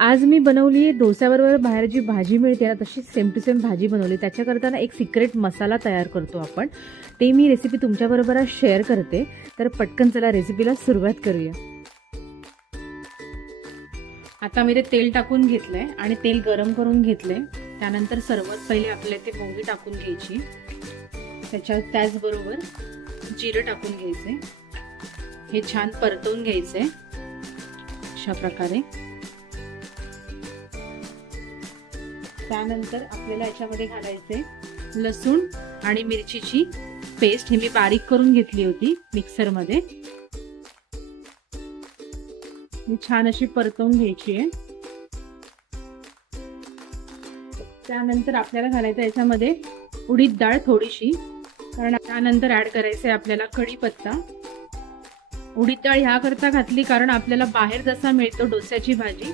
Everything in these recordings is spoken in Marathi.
आज मी बनवली आहे डोस्याबरोबर बाहेर जी भाजी मिळते ना तशी सेम टू सेम भाजी बनवली। त्याच्याकरता ना एक सिक्रेट मसाला तयार करतो आपण, ते मी रेसिपी तुमच्याबरोबर आज शेअर करते। तर पटकन चला रेसिपीला सुरुवात करूया। आता मी ते तेल टाकून घेतलंय आणि तेल गरम करून घेतलंय। त्यानंतर सर्वात पहिले आपल्याला ते मोहरी टाकून घ्यायची, त्याचबरोबर जिरं टाकून घ्यायचे, हे छान परतवून घ्यायचे अशा प्रकारे। त्यानंतर आपल्याला याच्यामध्ये घालायचे लसूण आणि मिरचीची पेस्ट, हे मी बारीक करून घेतली होती मिक्सर मध्ये। छान अशी परतवून घ्यायची आहे। त्यानंतर आपल्याला घालायचं याच्यामध्ये उडीद डाळ थोडीशी, कारण त्यानंतर ऍड करायचंय आपल्याला कढीपत्ता। उडीद डाळ ह्या करता घातली कारण आपल्याला बाहेर जसा मिळतो डोस्याची भाजी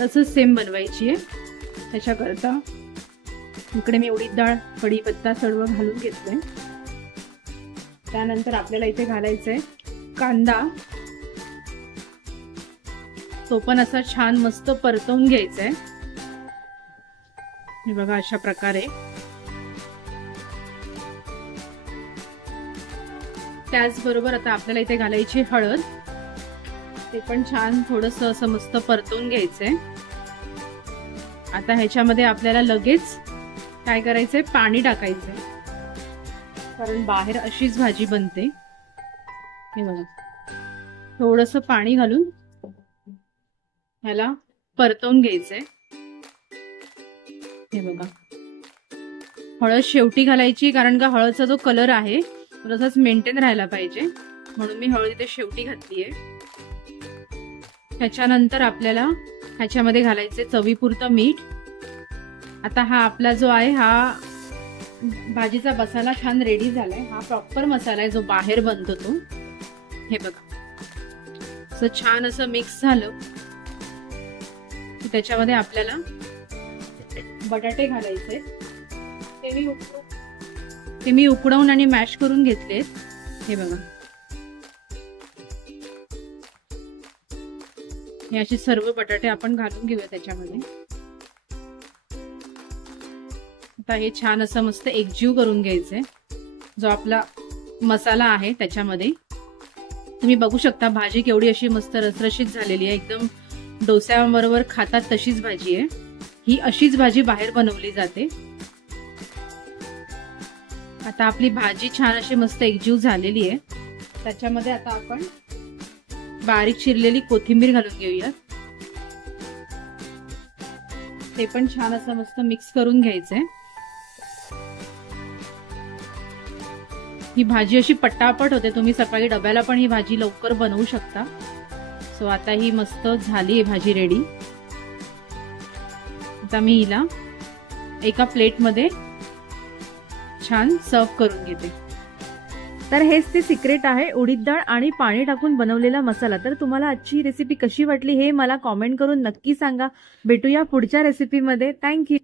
तसंच सेम बनवायची आहे। त्याच्याकरता इकडे मी उडीद डाळ कढीपत्ता सर्व घालून घेतलंय। त्यानंतर आपल्याला इथे घालायचंय कांदा, तो पण असा छान मस्त परतवून घ्यायचा आहे। हे बघा अशा प्रकारे। त्याचबरोबर आता आपल्याला इथे घालायची हळद, ते पण छान थोडंसं असं मस्त परतवून घ्यायचंय। आता ह्याच्यामध्ये आपल्याला लगेच काय करायचंय, पाणी टाकायचंय, कारण बाहेर अशीच भाजी बनते। हे बघा थोडंसं पाणी घालून ह्याला परतवून घ्यायचंय। हे बघा हळद शेवटी घालायची, कारण का हळदचा जो कलर आहे तसाच मेंटेन राहायला पाहिजे, म्हणून मी हळद इथे शेवटी घातलीये। त्याच्यानंतर आपल्याला ह्याच्यामध्ये घालायचे चवीपुरतं मीठ। आता हा आपला जो आहे हा भाजीचा मसाला छान रेडी झालाय। हा प्रॉपर मसाला आहे जो बाहेर बनतो तो। हे बघा असं छान असं मिक्स झालं की त्याच्यामध्ये आपल्याला बटाटे घालायचे, ते मी उकडवून आणि मॅश करून घेतलेत। हे बघा हे असे सर्व बटाटे आपण घालून घेऊया त्याच्यामध्ये। आता हे छान असं मस्त एकजीव करून घ्यायचंय जो आपला मसाला आहे त्याच्यामध्ये। तुम्ही बघू शकता भाजी केवढी अशी मस्त रसरशीत झालेली आहे, एकदम डोस्याबरोबर खातात तशीच भाजी आहे ही। अशीच भाजी बाहेर बनवली जाते। आता आपली भाजी छान अशी मस्त एकजीव झालेली आहे। त्याच्यामध्ये आता आपण बारीक चिरलेली कोथिंबीर घालून घेऊया, ते पण छान असं मस्त मिक्स करून घ्यायचंय। ही भाजी अशी पटापट होते, तुम्ही सकाळी डब्याला पण ही भाजी लवकर बनवू शकता। सो आता ही मस्त झाली आहे भाजी रेडी। आता मी हिला एका प्लेटमध्ये छान सर्व करून घेते। तर हेच ते सिक्रेट आहे, उडीद डाळ आणि पाणी टाकून बनवलेला मसाला। तर तुम्हाला आजची रेसिपी कशी वाटली हे मला कमेंट करून नक्की सांगा। भेटूया पुढच्या रेसिपीमध्ये। थँक्यू।